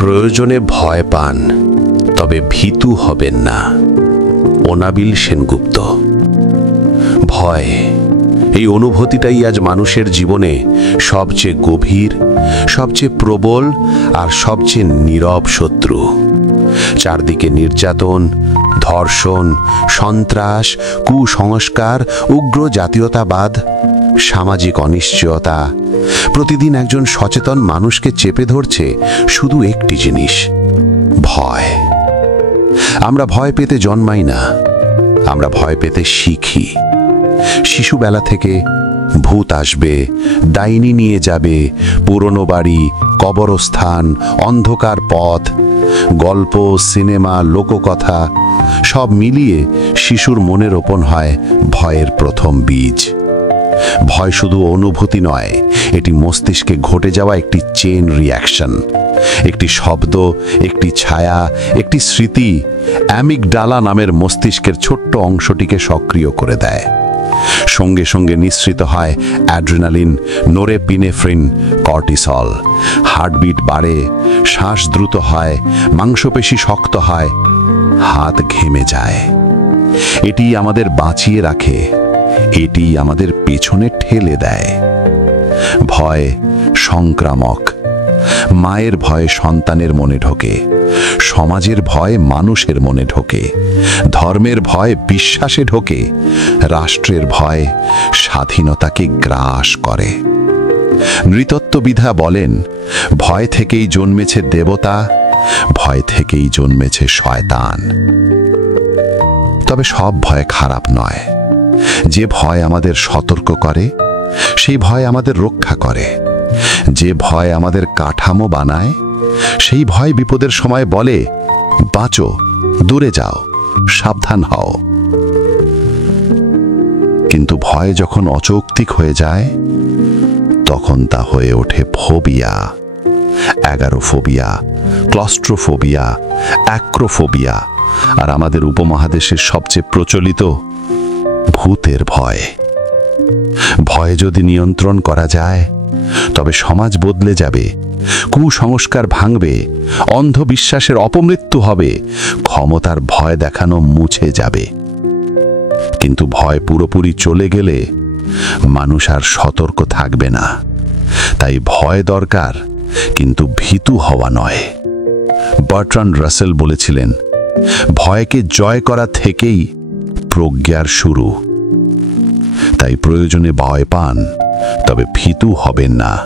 প্রয়োজনে ভয় পান, তবে ভীতু হবেন না। অনাবিল সেনগুপ্ত। ভয়, এই অনুভূতিটাই আজ মানুষের জীবনে সবচেয়ে গভীর, সবচেয়ে প্রবল আর সবচেয়ে নীরব শত্রু। চারদিকে নির্যাতন, ধর্ষণ, সন্ত্রাস, কুসংস্কার, উগ্র জাতীয়তাবাদ, সামাজিক অনিশ্চয়তা। প্রতিদিন একজন সচেতন মানুষকে চেপে ধরছে শুধু একটি জিনিস, ভয়। আমরা ভয় পেতে জন্মাই না, আমরা ভয় পেতে শিখি। শিশুবেলা থেকে ভূত আসবে, ডাইনি নিয়ে যাবে, পুরনো বাড়ি, কবরস্থান, অন্ধকার পথ, গল্প, সিনেমা, লোককথা সব মিলিয়ে শিশুর মনে রোপণ হয় ভয়ের প্রথম বীজ। ভয় শুধু অনুভূতি নয়, এটি মস্তিষ্কে ঘটে যাওয়া একটি চেইন রিঅ্যাকশন। একটি শব্দ, একটি ছায়া, একটি স্মৃতি অ্যামিগডালা নামের মস্তিষ্কের ছোট্ট অংশটিকে সক্রিয় করে দেয়। সঙ্গে সঙ্গে নিঃসৃত হয় অ্যাড্রিনালিন, নোরেপিনেফ্রিন, কর্টিসল। হার্টবিট বাড়ে, শ্বাস দ্রুত হয়, মাংসপেশি শক্ত হয়, হাত ঘেমে যায়। এটি আমাদের বাঁচিয়ে রাখে, এটি আমাদের পেছনে ঠেলে দেয়। ভয় সংক্রামক। মায়ের ভয় সন্তানের মনে ঢোকে, সমাজের ভয় মানুষের মনে ঢোকে, ধর্মের ভয় বিশ্বাসে ঢোকে, রাষ্ট্রের ভয় স্বাধীনতাকে গ্রাস করে। নৃতত্ত্ববিদা বলেন, ভয় থেকেই জন্মেছে দেবতা, ভয় থেকেই জন্মেছে শয়তান। তবে সব ভয় খারাপ নয়। যে ভয় আমাদের সতর্ক করে, সেই ভয় আমাদের রক্ষা করে। যে ভয় আমাদের কাঠামো বানায়, সেই ভয় বিপদের সময় বলে, বাঁচো, দূরে যাও, সাবধান হও। কিন্তু ভয় যখন অযৌক্তিক হয়ে যায়, তখন তা হয়ে ওঠে ফোবিয়া। অ্যাগারোফোবিয়া, ক্লস্ট্রোফোবিয়া, অ্যাক্রোফোবিয়া, আর আমাদের উপমহাদেশের সবচেয়ে প্রচলিত ভূতের ভয়। ভয় যদি নিয়ন্ত্রণ করা যায়, তবে সমাজ বদলে যাবে, কুসংস্কার ভাঙবে, অন্ধবিশ্বাসের অপমৃত্যু হবে, ক্ষমতার ভয় দেখানো মুছে যাবে। কিন্তু ভয় পুরোপুরি চলে গেলে মানুষ আর সতর্ক থাকবে না। তাই ভয় দরকার, কিন্তু ভীতু হওয়া নয়। বার্ট্রান্ড রাসেল বলেছিলেন, ভয়কে জয় করা থেকেই প্রজ্ঞার শুরু। তাই প্রয়োজনে ভয় পান, তবে ভীতু হবেন না।